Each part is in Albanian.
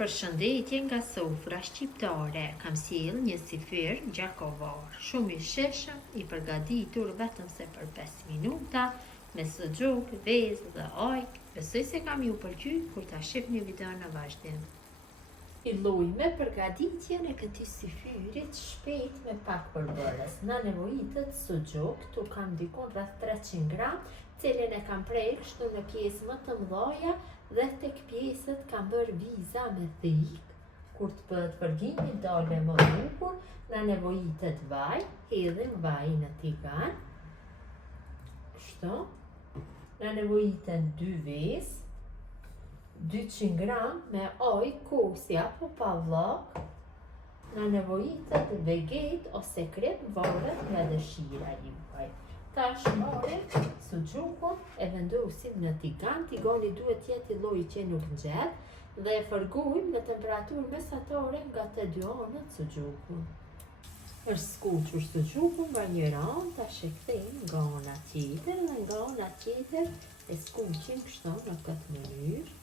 Përshëndetje nga sofra shqiptare, kam sjell një sifir gjakovar, shumë i sheshëm, i përgatitur vetëm se për 5 minuta, me suxhuk, vezë dhe ojk. Besoj se kam ju pëlqyer kur ta shihni videon në vazhdim. Filloj me përgatitjen e këtij sifirit shpejt me pak përbërës. Na nevojitet suxhuk, tu kam dikon rreth 300 gram, cilin e kam prerë kështu në pjesë më të mëdha dhe tek pjesët kam bërë viza me thik. Kur të bëhet përgjimi dalë më bukur. Na nevojitet vaj, hedhim vaj në tigan. Kështu. Na nevojiten 2 vezë, 200 gram me oj kosi apo pavllak. Na nevojitet veget ose krem, varet nga dëshira juaj. Tash marrim suxhukun, e vendosim në tigan. Tigani duhet jetë i lloji që nuk nxeh dhe e fërgojmë në temperaturë mesatare nga të dy anët suxhukun. Është skuqur suxhuku nga njëra anë, tash e kthejmë nga ana tjetër dhe nga ana tjetër e skuqim kështu në këtë mënyrë.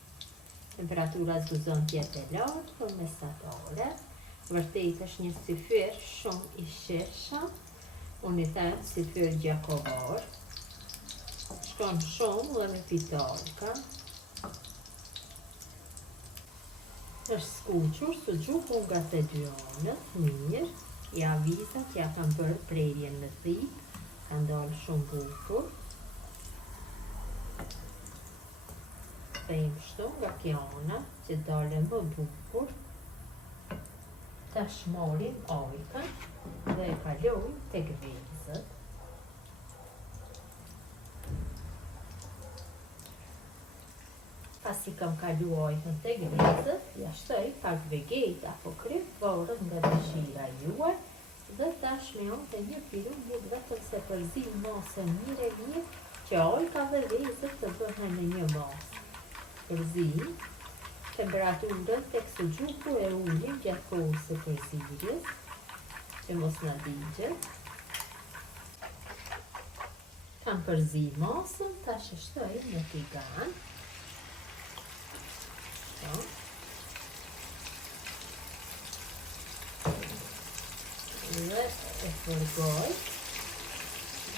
Temperatura zguzon të jetë e lartë për mesatare. Vërtet është një sifir shumë i sheshëm. Unë i them sifir gjakovar. Shkon shumë dhe me pitalka. Është skuqur suxhuku nga të dy anët, mirë. Ja vizat, ja kam bërë prerjen me thik, ka ndalë shumë bukur. Kthejmë kështu nga kjo ana që dalë më bukur. Tash marrim ojkën dhe e kalojmë tek vezët. Pasi kam kalu ojkën tek vezët, ja shtoj pak veget apo krip, varet nga dëshira juaj. Dhe tash me anë të një pirullit vetëm se përzim masën mirë që ojka dhe vezët të bëhen në një masë. Përzim. Temperaturën tek suxhuku e ulim gjatë kohës së përzimjes, që mos na digjet. Kam përzim masën, tash e shtoj në tigan. Dhe e fërgoj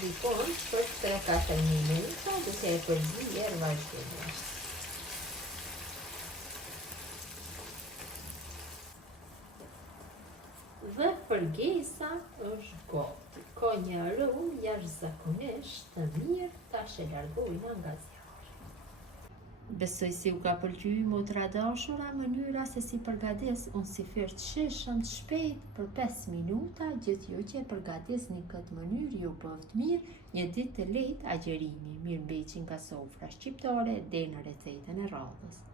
dikon për 3-4 minuta duke e përzier vazhdimisht. Dhe përgesa është gati. Ka një aromë jashtëzakonisht të mirë, tash e largojna nga zjarri. Besoj se u ka pëlqyer motra dashura mënyra se si përgatis unë sifir të sheshëm të shpejt për 5 minuta. Gjithë ju që e përgatisni këtë mënyrë ju bëft mirë, një ditë të lehtë agjerimi. Mirëmbëjtje nga sofra shqiptare deri në recetën e radhës.